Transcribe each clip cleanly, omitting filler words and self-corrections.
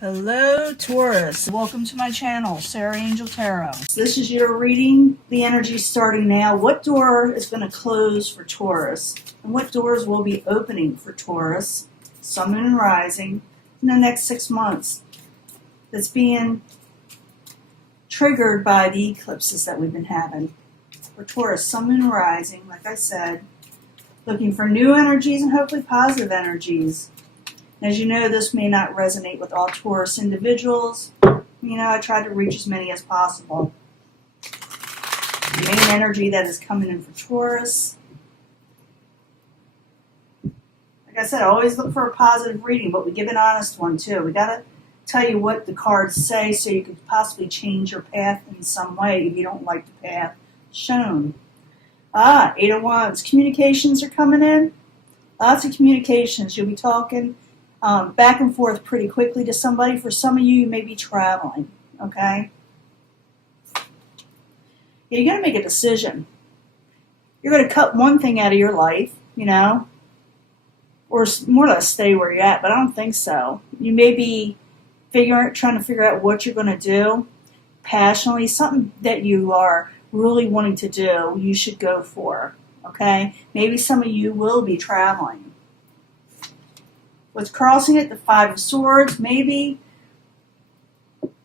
Hello Taurus, welcome to my channel, Sarah Angel Tarot. This is your reading. The energy starting now. What door is going to close for Taurus? And what doors will be opening for Taurus, Sun, Moon, and Rising in the next 6 months? That's being triggered by the eclipses that we've been having. For Taurus, Sun, Moon, and Rising, like I said, looking for new energies and hopefully positive energies. As you know, this may not resonate with all Taurus individuals. I try to reach as many as possible. The main energy that is coming in for Taurus. Like I said, I always look for a positive reading, but we give an honest one too. We got to tell you what the cards say so you could possibly change your path in some way if you don't like the path shown. Eight of Wands. Communications are coming in. Lots of communications. You'll be talking back and forth pretty quickly to somebody. For some of you, you may be traveling, okay? You're going to make a decision. You're going to cut one thing out of your life, or more or less stay where you're at, but I don't think so. You may be trying to figure out what you're going to do passionately, something that you are really wanting to do, you should go for, okay? Maybe some of you will be traveling. What's crossing it? The Five of Swords, maybe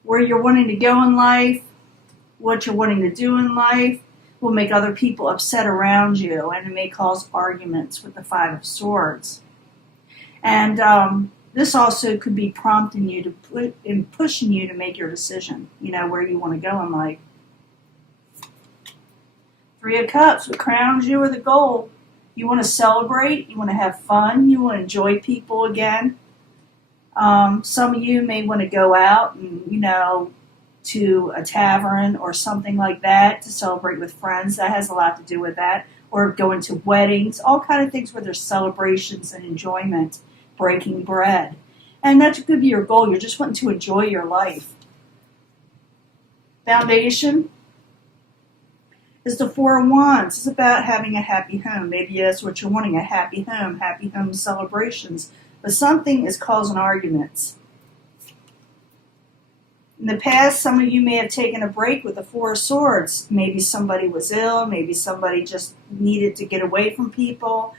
where you're wanting to go in life, what you're wanting to do in life will make other people upset around you, and it may cause arguments with the Five of Swords. And this also could be prompting you to pushing you to make your decision, where you want to go in life. Three of Cups, what crowns you are the goal. You want to celebrate, you want to have fun, you want to enjoy people again. Some of you may want to go out and, to a tavern or something like that to celebrate with friends. That has a lot to do with that. Or going to weddings, all kind of things where there's celebrations and enjoyment, breaking bread. And that could be your goal. You're just wanting to enjoy your life. Foundation is the Four of Wands. It's about having a happy home. Maybe that's what you're wanting, a happy home celebrations. But something is causing arguments. In the past, some of you may have taken a break with the Four of Swords. Maybe somebody was ill. Maybe somebody just needed to get away from people.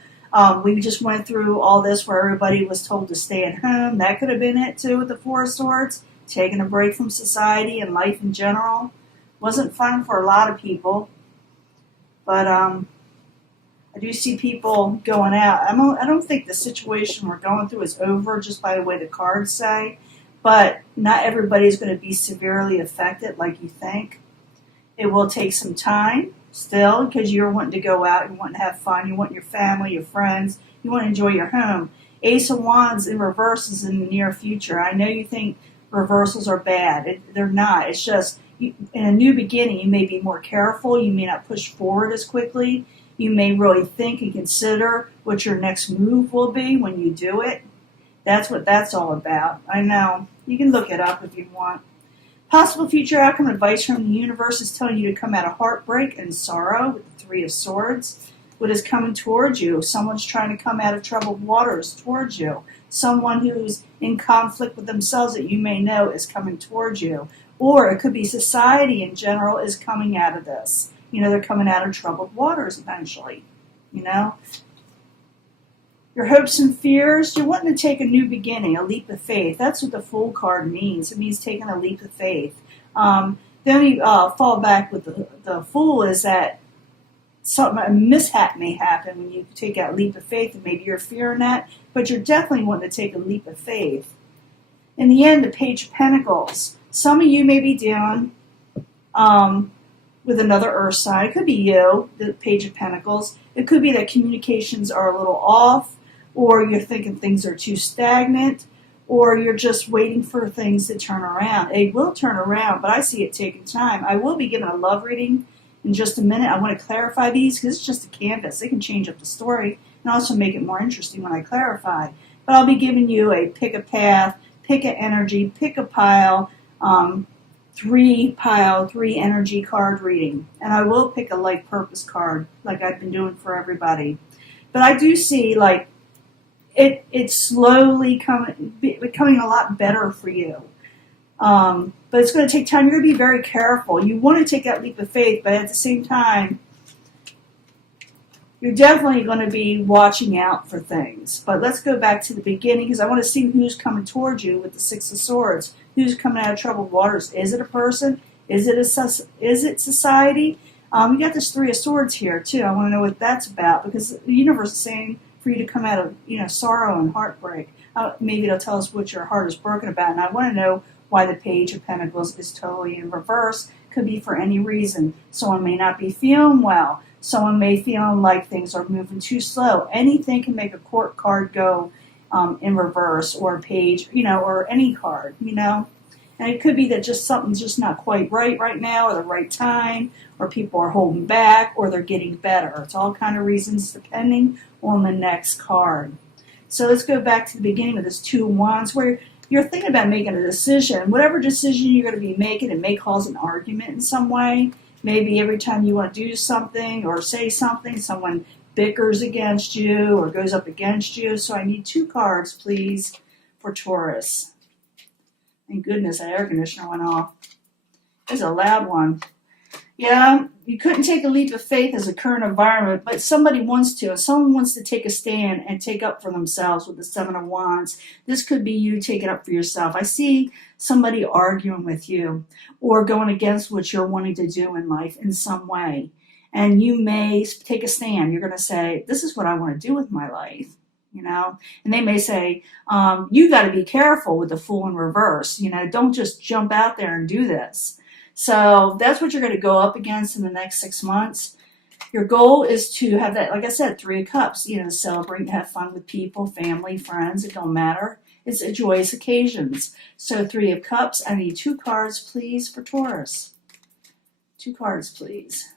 We just went through all this where everybody was told to stay at home. That could have been it too with the Four of Swords. Taking a break from society and life in general. Wasn't fun for a lot of people. But I do see people going out. I don't think the situation we're going through is over just by the way the cards say. But not everybody's going to be severely affected like you think. It will take some time still because you're wanting to go out. You want to have fun. You want your family, your friends. You want to enjoy your home. Ace of Wands in reverse is in the near future. I know you think reversals are bad. They're not. It's just in a new beginning, you may be more careful. You may not push forward as quickly. You may really think and consider what your next move will be when you do it. That's what that's all about. I know. You can look it up if you want. Possible future outcome advice from the universe is telling you to come out of heartbreak and sorrow with the Three of Swords. What is coming towards you? Someone's trying to come out of troubled waters towards you. Someone who's in conflict with themselves that you may know is coming towards you. Or it could be society in general is coming out of this. They're coming out of troubled waters eventually. Your hopes and fears, you're wanting to take a new beginning, a leap of faith. That's what the Fool card means. It means taking a leap of faith. The only fallback with the Fool is that a mishap may happen when you take that leap of faith, and maybe you're fearing that, but you're definitely wanting to take a leap of faith. In the end, the Page of Pentacles. Some of you may be dealing with another earth sign. It could be you, the Page of Pentacles. It could be that communications are a little off, or you're thinking things are too stagnant, or you're just waiting for things to turn around. They will turn around, but I see it taking time. I will be giving a love reading in just a minute. I want to clarify these because it's just a canvas. They can change up the story and also make it more interesting when I clarify. But I'll be giving you a pick a path, pick an energy, pick a pile, three energy card reading. And I will pick a life purpose card like I've been doing for everybody. But I do see it's slowly becoming a lot better for you. But it's going to take time. You're going to be very careful. You want to take that leap of faith, but at the same time, you're definitely going to be watching out for things. But let's go back to the beginning, because I want to see who's coming towards you with the Six of Swords. Who's coming out of troubled waters? Is it a person? Is it society? You got this Three of Swords here too. I want to know what that's about, because the universe is saying for you to come out of sorrow and heartbreak. Maybe it'll tell us what your heart is broken about, and I want to know why the Page of Pentacles is totally in reverse. Could be for any reason. Someone may not be feeling well. Someone may feel like things are moving too slow. Anything can make a court card go in reverse, or a page, or any card, And it could be that just something's just not quite right now, or the right time, or people are holding back, or they're getting better. It's all kind of reasons depending on the next card. So let's go back to the beginning with this Two of Wands, where you're thinking about making a decision. Whatever decision you're going to be making, it may cause an argument in some way. Maybe every time you want to do something or say something, someone bickers against you or goes up against you. So I need 2 cards, please, for Taurus. Thank goodness that air conditioner went off. It's a loud one. Yeah, you couldn't take a leap of faith as a current environment, but somebody wants to. And someone wants to take a stand and take up for themselves with the Seven of Wands. This could be you taking up for yourself. I see somebody arguing with you or going against what you're wanting to do in life in some way. And you may take a stand. You're going to say, this is what I want to do with my life. And they may say, you got to be careful with the Fool in reverse. Don't just jump out there and do this. So that's what you're going to go up against in the next 6 months. Your goal is to have that, like I said, 3 of Cups, celebrate, have fun with people, family, friends. It don't matter. It's a joyous occasions. So 3 of Cups. I need 2 cards, please, for Taurus. 2 cards, please.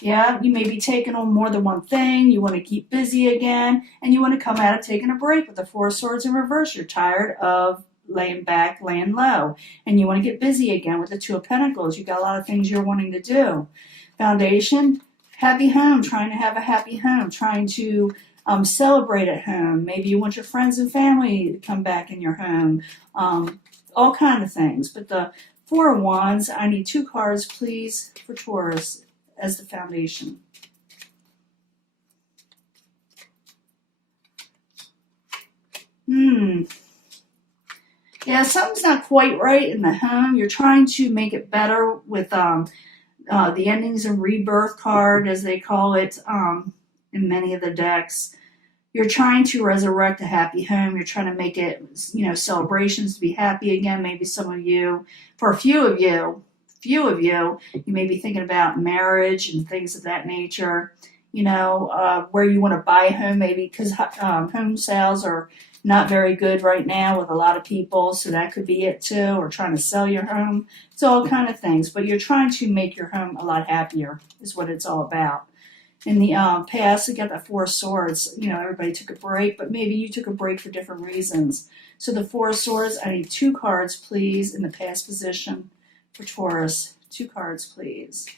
Yeah, you may be taking on more than one thing. You want to keep busy again, and you want to come out of taking a break with the 4 of Swords in reverse. You're tired of laying back, laying low, and you want to get busy again with the 2 of Pentacles. You got a lot of things you're wanting to do. Foundation, happy home, trying to have a happy home, trying to celebrate at home. Maybe you want your friends and family to come back in your home. All kind of things. But the 4 of Wands, I need 2 cards, please, for Taurus as the foundation. Yeah, something's not quite right in the home. You're trying to make it better with the endings and rebirth card, as they call it in many of the decks. You're trying to resurrect a happy home. You're trying to make it, celebrations to be happy again. Maybe some of you, for a few of you, you may be thinking about marriage and things of that nature. Where you want to buy a home, maybe because home sales are not very good right now with a lot of people, so that could be it too, or trying to sell your home. It's all kind of things, but you're trying to make your home a lot happier is what it's all about. In the past, you got that 4 of Swords. Everybody took a break, but maybe you took a break for different reasons. So the 4 of Swords, I need 2 cards, please, in the past position for Taurus. 2 cards, please.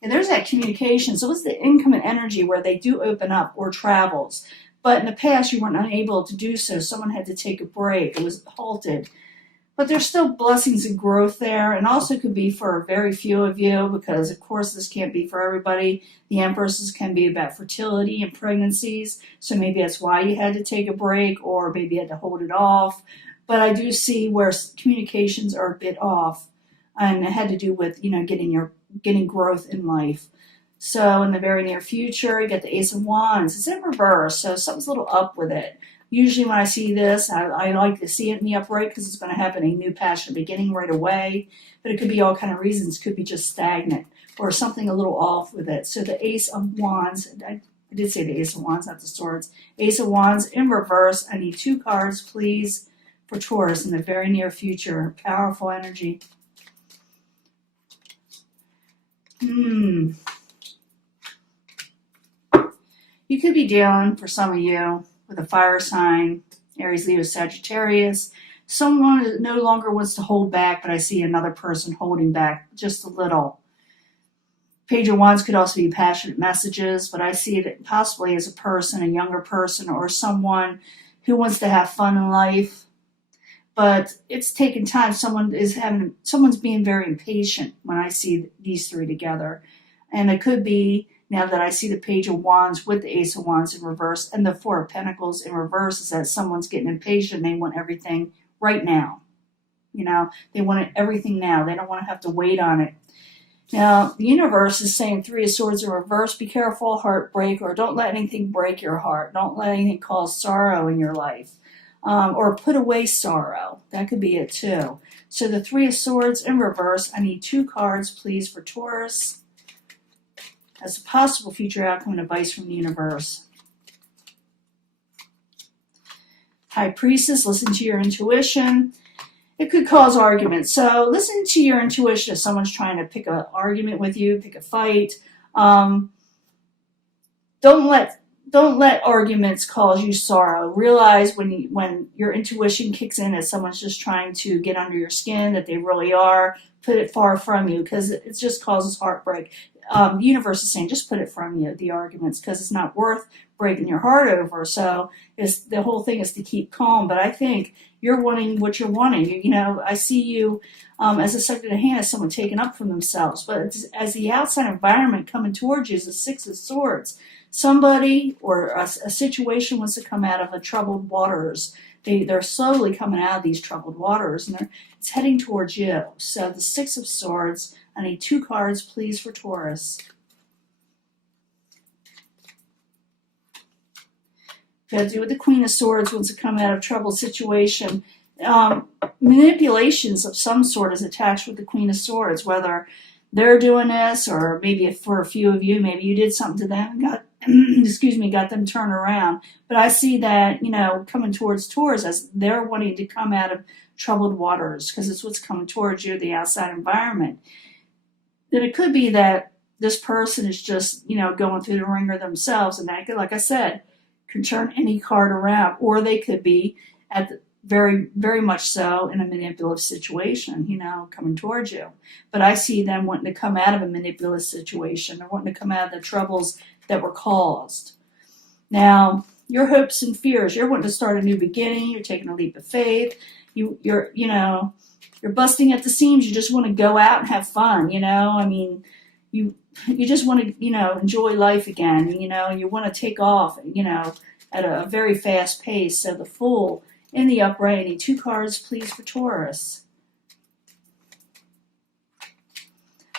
And there's that communication. So it's the income and energy where they do open up, or travels. But in the past, you weren't unable to do so. Someone had to take a break. It was halted. But there's still blessings and growth there, and also could be for very few of you, because, of course, this can't be for everybody. The Empresses can be about fertility and pregnancies, so maybe that's why you had to take a break, or maybe you had to hold it off. But I do see where communications are a bit off, and it had to do with, getting growth in life. So in the very near future, you get the Ace of Wands. It's in reverse, so something's a little up with it. Usually when I see this, I like to see it in the upright because it's going to happen a new passionate beginning right away. But it could be all kind of reasons. It could be just stagnant or something a little off with it. So the Ace of Wands, I did say the Ace of Wands, not the Swords. Ace of Wands in reverse. I need 2 cards, please, for Taurus in the very near future. Powerful energy. You could be dealing, for some of you, with a fire sign, Aries, Leo, Sagittarius. Someone no longer wants to hold back, but I see another person holding back just a little. Page of Wands could also be passionate messages, but I see it possibly as a person, a younger person, or someone who wants to have fun in life. But it's taken time. Someone's being very impatient when I see these three together. And it could be, now that I see the Page of Wands with the Ace of Wands in reverse and the Four of Pentacles in reverse, is that someone's getting impatient. They want everything right now. They want everything now. They don't want to have to wait on it. Now, the universe is saying Three of Swords in reverse. Be careful, heartbreak, or don't let anything break your heart. Don't let anything cause sorrow in your life. Or put away sorrow. That could be it too. So the Three of Swords in reverse. I need 2 cards, please, for Taurus. As a possible future outcome and advice from the universe. High Priestess, listen to your intuition. It could cause arguments. So listen to your intuition if someone's trying to pick an argument with you, pick a fight. Don't let arguments cause you sorrow. Realize when your intuition kicks in as someone's just trying to get under your skin, that they really are. Put it far from you, because it just causes heartbreak. The universe is saying just put it from you, the arguments, because it's not worth breaking your heart over. So the whole thing is to keep calm. But I think you're wanting what you're wanting. I see you as a second of hand as someone taken up from themselves. But as the outside environment coming towards you is the Six of Swords. Somebody or a situation wants to come out of the troubled waters. They're slowly coming out of these troubled waters, and it's heading towards you. So the Six of Swords. I need 2 cards, please, for Taurus. Got to do with the Queen of Swords wants to come out of troubled situation. Manipulations of some sort is attached with the Queen of Swords, whether they're doing this or maybe for a few of you, maybe you did something to them and got them turned around. But I see that, coming towards Taurus as they're wanting to come out of troubled waters, because it's what's coming towards you, the outside environment. Then it could be that this person is just, going through the ringer themselves, and that could, like I said, can turn any card around, or they could be very, very much so in a manipulative situation, coming towards you. But I see them wanting to come out of a manipulative situation, or wanting to come out of the troubles that were caused. Now, your hopes and fears, you're wanting to start a new beginning, you're taking a leap of faith, you're busting at the seams. You just want to go out and have fun, you just want to, enjoy life again, you want to take off, at a very fast pace. So the Fool in the upright, I need 2 cards, please, for Taurus.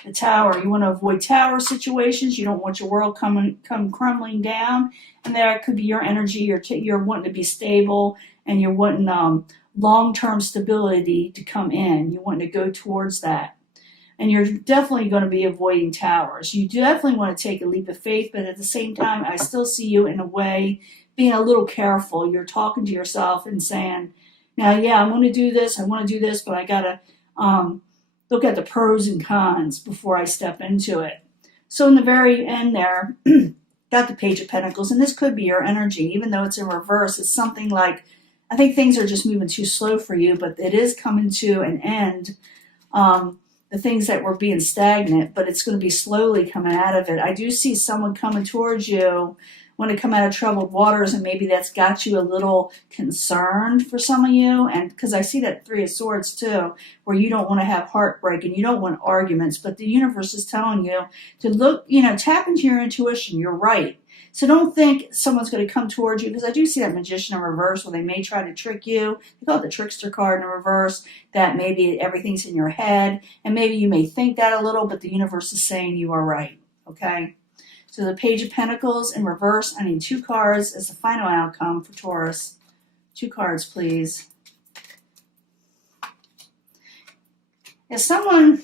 The Tower, you want to avoid tower situations. You don't want your world come crumbling down. And there could be your energy. You're wanting to be stable, and you're wanting long-term stability to come in. You want to go towards that. And you're definitely going to be avoiding towers. You definitely want to take a leap of faith, but at the same time, I still see you in a way being a little careful. You're talking to yourself and saying, now, yeah, I want to do this, but I got to look at the pros and cons before I step into it. So in the very end there, got the Page of Pentacles, and this could be your energy, even though it's in reverse. It's something like, I think things are just moving too slow for you, but it is coming to an end. The things that were being stagnant, but it's going to be slowly coming out of it. I do see someone coming towards you, want to come out of troubled waters, and maybe that's got you a little concerned for some of you. And because I see that Three of Swords too, where you don't want to have heartbreak and you don't want arguments, but the universe is telling you to look, tap into your intuition. You're right. So don't think someone's going to come towards you, because I do see that Magician in reverse where they may try to trick you. They call it the Trickster card in reverse, that maybe everything's in your head, and maybe you may think that a little, but the universe is saying you are right, okay? So the Page of Pentacles in reverse, I need 2 cards as the final outcome for Taurus. 2 cards, please. If someone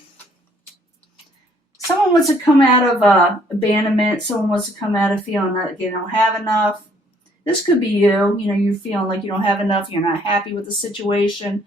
wants to come out of abandonment, someone wants to come out of feeling that they don't have enough. This could be you. You're feeling like you don't have enough. You're not happy with the situation.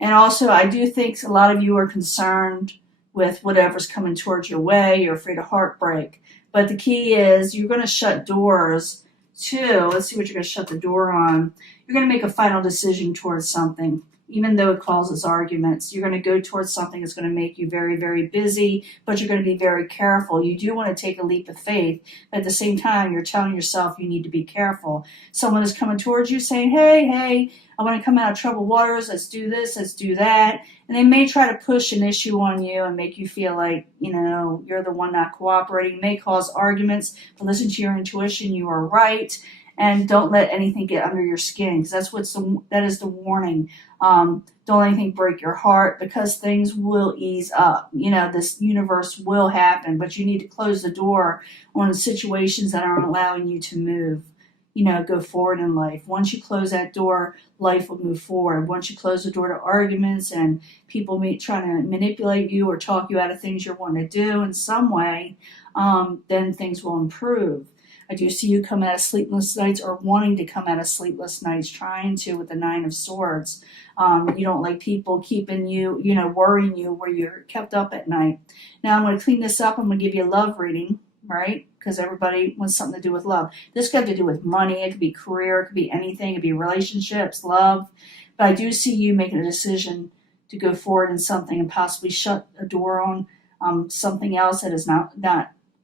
And also, I do think a lot of you are concerned with whatever's coming towards your way. You're afraid of heartbreak. But the key is you're going to shut doors too. Let's see what you're going to shut the door on. You're going to make a final decision towards something. even though it causes arguments. You're going to go towards something that's going to make you very, very busy, but you're going to be very careful. You do want to take a leap of faith, but at the same time, you're telling yourself you need to be careful. Someone is coming towards you saying, hey, I want to come out of troubled waters. Let's do this, let's do that. And they may try to push an issue on you and make you feel like, you're the one not cooperating. It may cause arguments, but listen to your intuition. You are right. And don't let anything get under your skin, because that is the warning. Don't let anything break your heart, because things will ease up. This universe will happen, but you need to close the door on the situations that aren't allowing you to move. Go forward in life. Once you close that door, life will move forward. Once you close the door to arguments and people trying to manipulate you or talk you out of things you're wanting to do in some way, then things will improve. I do see you come out of sleepless nights, or wanting to come out of sleepless nights, trying to, with the Nine of Swords. You don't like people keeping you, worrying you where you're kept up at night. Now I'm going to clean this up. I'm going to give you a love reading, right? Because everybody wants something to do with love. This could have to do with money. It could be career. It could be anything. It could be relationships, love. But I do see you making a decision to go forward in something and possibly shut a door on something else that is not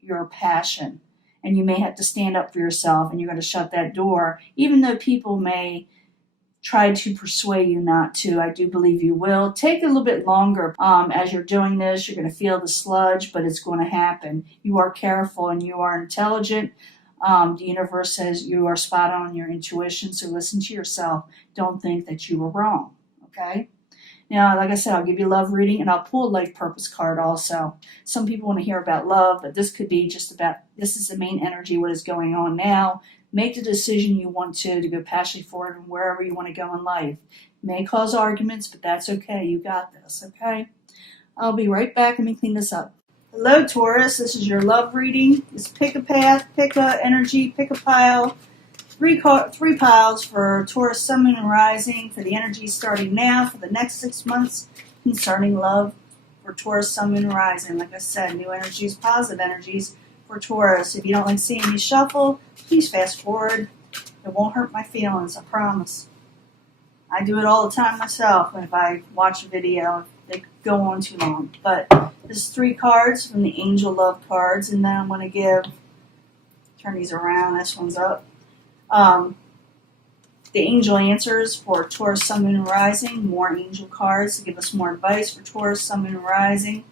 your passion. And you may have to stand up for yourself, and you're going to shut that door, even though people may try to persuade you not to. I do believe you will. Take a little bit longer. As you're doing this, you're going to feel the sludge, but it's going to happen. You are careful and you are intelligent. The universe says you are spot on in your intuition, so listen to yourself. Don't think that you were wrong, okay? Now, like I said, I'll give you a love reading, and I'll pull a life purpose card also. Some people want to hear about love, but this could be just about, this is the main energy, what is going on now. Make the decision you want to go passionately forward and wherever you want to go in life. It may cause arguments, but that's okay. You got this, okay? I'll be right back. Let me clean this up. Hello, Taurus. This is your love reading. Just pick a path, pick a energy, pick a pile. Three piles for Taurus, Sun, Moon, and Rising for the energy starting now for the next 6 months concerning love for Taurus, Sun, Moon, and Rising. Like I said, new energies, positive energies for Taurus. If you don't like seeing me shuffle, please fast forward. It won't hurt my feelings, I promise. I do it all the time myself if I watch a video. They go on too long. But this is 3 cards from the Angel Love cards, and then I'm going to turn these around. This one's up. The angel answers for Taurus, Sun, Moon, and Rising. More angel cards to give us more advice for Taurus, Sun, Moon, and Rising.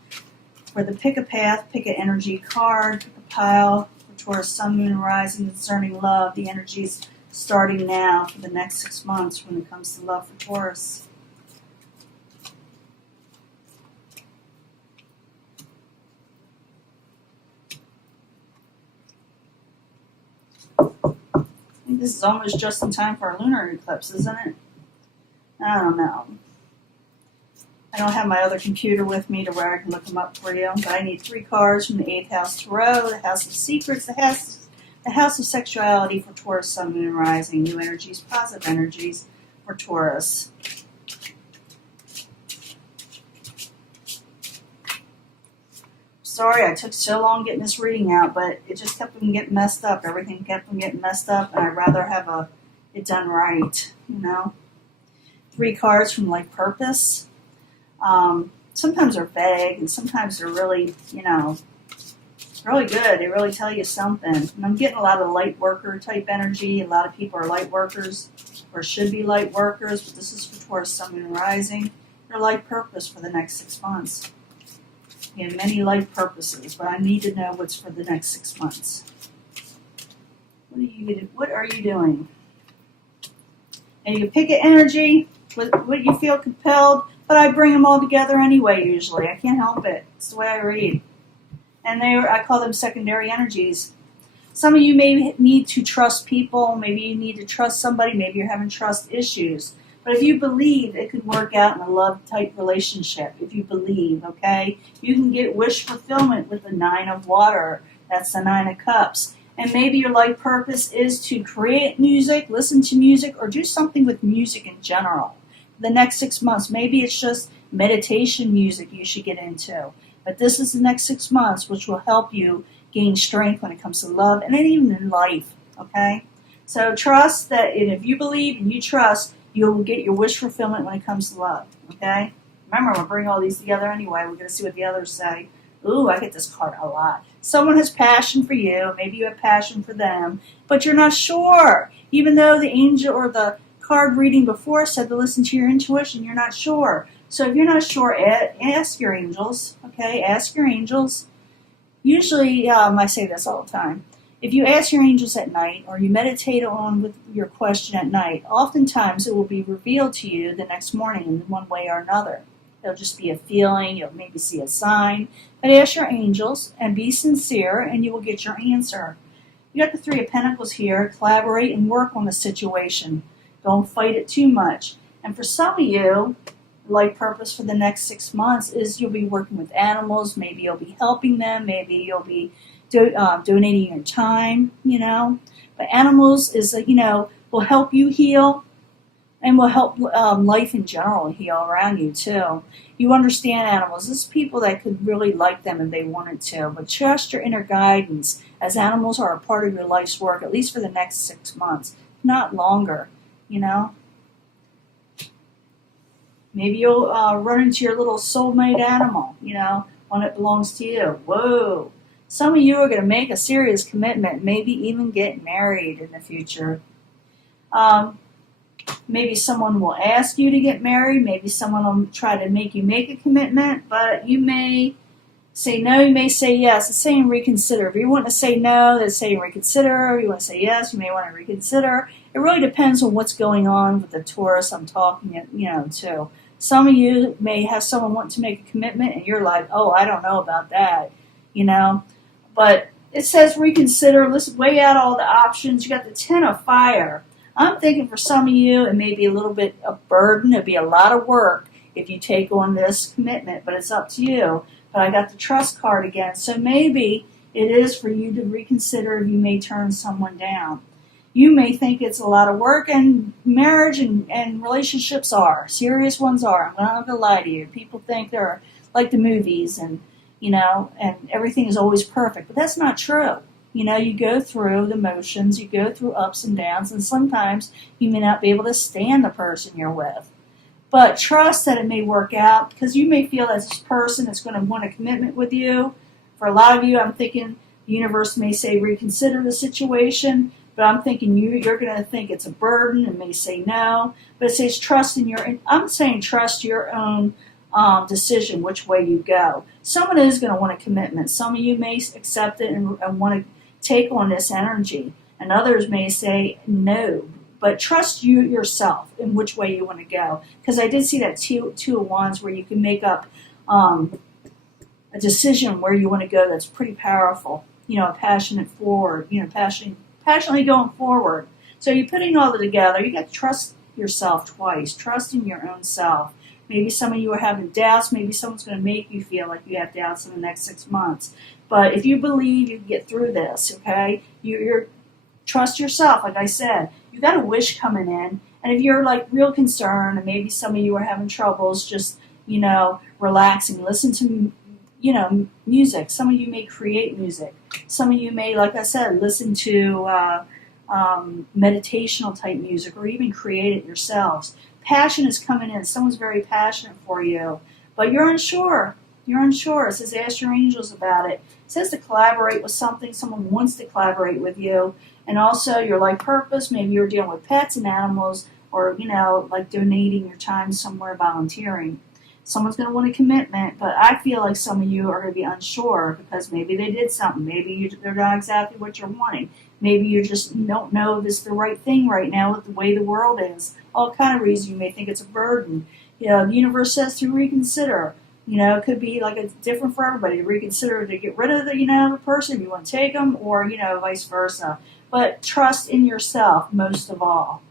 For the pick a path, pick an energy card, pick a pile for Taurus, Sun, Moon, and Rising concerning love. The energies starting now for the next 6 months when it comes to love for Taurus. I think this is almost just in time for a lunar eclipse, isn't it? I don't know. I don't have my other computer with me to where I can look them up for you, but I need 3 cards from the 8th house Tarot, the House of Secrets, the House of Sexuality for Taurus, Sun, Moon, and Rising. New energies, positive energies for Taurus. Sorry I took so long getting this reading out, but it just kept on getting messed up. Everything kept on getting messed up, and I'd rather have it done right, 3 cards from Life Purpose. Sometimes they're vague, and sometimes they're really, really good. They really tell you something. And I'm getting a lot of light worker type energy. A lot of people are light workers, or should be light workers, but this is for Taurus, Sun, Moon, and Rising. Your life purpose for the next 6 months. You have many life purposes, but I need to know what's for the next 6 months. What are you doing? And you can pick an energy, what you feel compelled, but I bring them all together anyway, usually. I can't help it. It's the way I read. And I call them secondary energies. Some of you may need to trust people. Maybe you need to trust somebody. Maybe you're having trust issues. But if you believe, it could work out in a love-type relationship. If you believe, okay? You can get wish fulfillment with the 9 of Water. That's the 9 of Cups. And maybe your life purpose is to create music, listen to music, or do something with music in general. The next 6 months, maybe it's just meditation music you should get into. But this is the next 6 months, which will help you gain strength when it comes to love and even in life, okay? So trust that, and if you believe and you trust, you'll get your wish fulfillment when it comes to love. Okay? Remember, we'll bring all these together anyway. We're going to see what the others say. Ooh, I get this card a lot. Someone has passion for you. Maybe you have passion for them, but you're not sure. Even though the angel or the card reading before said to listen to your intuition, you're not sure. So if you're not sure, ask your angels. Okay? Ask your angels. Usually, I say this all the time. If you ask your angels at night or you meditate on with your question at night, oftentimes it will be revealed to you the next morning in one way or another. It'll just be a feeling. You'll maybe see a sign. But ask your angels and be sincere and you will get your answer. You got the Three of Pentacles here. Collaborate and work on the situation. Don't fight it too much. And for some of you, life purpose for the next 6 months is you'll be working with animals. Maybe you'll be helping them. Maybe you'll be donating your time, But animals is, will help you heal and will help life in general heal around you too. You understand animals. There's people that could really like them if they wanted to, but trust your inner guidance as animals are a part of your life's work, at least for the next 6 months, not longer, Maybe you'll run into your little soulmate animal, one that belongs to you. Whoa. Some of you are going to make a serious commitment, maybe even get married in the future. Maybe someone will ask you to get married. Maybe someone will try to make you make a commitment, but you may say no, you may say yes. It's saying reconsider. If you want to say no, that's saying reconsider. If you want to say yes, you may want to reconsider. It really depends on what's going on with the Taurus I'm talking to. Some of you may have someone want to make a commitment, and you're like, oh, I don't know about that, But it says reconsider. Let's weigh out all the options. You got the Ten of Fire. I'm thinking for some of you, it may be a little bit of burden. It'd be a lot of work if you take on this commitment, but it's up to you. But I got the Trust card again. So maybe it is for you to reconsider if you may turn someone down. You may think it's a lot of work, and marriage and relationships are. Serious ones are. I'm not going to lie to you. People think they're like the movies and everything is always perfect. But that's not true. You go through the motions, you go through ups and downs, and sometimes you may not be able to stand the person you're with. But trust that it may work out, because you may feel that this person is going to want a commitment with you. For a lot of you, I'm thinking the universe may say reconsider the situation, but I'm thinking you're going to think it's a burden and may say no. But it says I'm saying trust your own decision which way you go. Someone is going to want a commitment. Some of you may accept it and want to take on this energy, and others may say no. But trust yourself in which way you want to go. Because I did see that two of Wands where you can make up a decision where you want to go that's pretty powerful. Passionate forward. Passionately going forward. So you're putting all of it together. You got to trust yourself twice. Trust in your own self. Maybe some of you are having doubts. Maybe someone's going to make you feel like you have doubts in the next 6 months. But if you believe you can get through this, okay, you're trust yourself. Like I said, you got a wish coming in. And if you're like real concerned, and maybe some of you are having troubles, just relaxing, listen to music. Some of you may create music. Some of you may, like I said, listen to meditational type music, or even create it yourselves. Passion is coming in. Someone's very passionate for you, but you're unsure. It says ask your angels about it. It says to collaborate with something. Someone wants to collaborate with you. And also your life purpose. Maybe you're dealing with pets and animals, or, like donating your time somewhere, volunteering. Someone's going to want a commitment, but I feel like some of you are going to be unsure because maybe they did something. Maybe they're not exactly what you're wanting. Maybe you just don't know if it's the right thing right now with the way the world is. All kind of reasons you may think it's a burden. The universe says to reconsider. It could be like it's different for everybody. To reconsider to get rid of the person if you want to take them, or, vice versa. But trust in yourself most of all.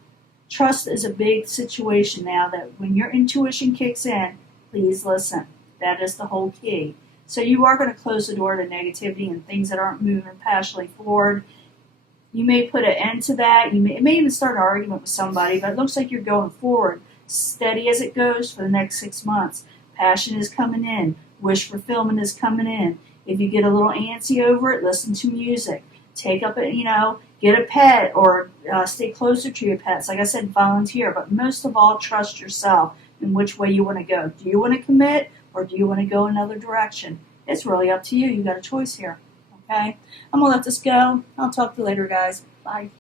Trust is a big situation now that when your intuition kicks in, please listen. That is the whole key. So you are going to close the door to negativity and things that aren't moving passionately forward. You may put an end to that. It may even start an argument with somebody, but it looks like you're going forward, steady as it goes for the next 6 months. Passion is coming in. Wish fulfillment is coming in. If you get a little antsy over it, listen to music. Take up get a pet or stay closer to your pets. Like I said, volunteer. But most of all, trust yourself in which way you want to go. Do you want to commit or do you want to go another direction? It's really up to you. You got a choice here. Okay? I'm going to let this go. I'll talk to you later, guys. Bye.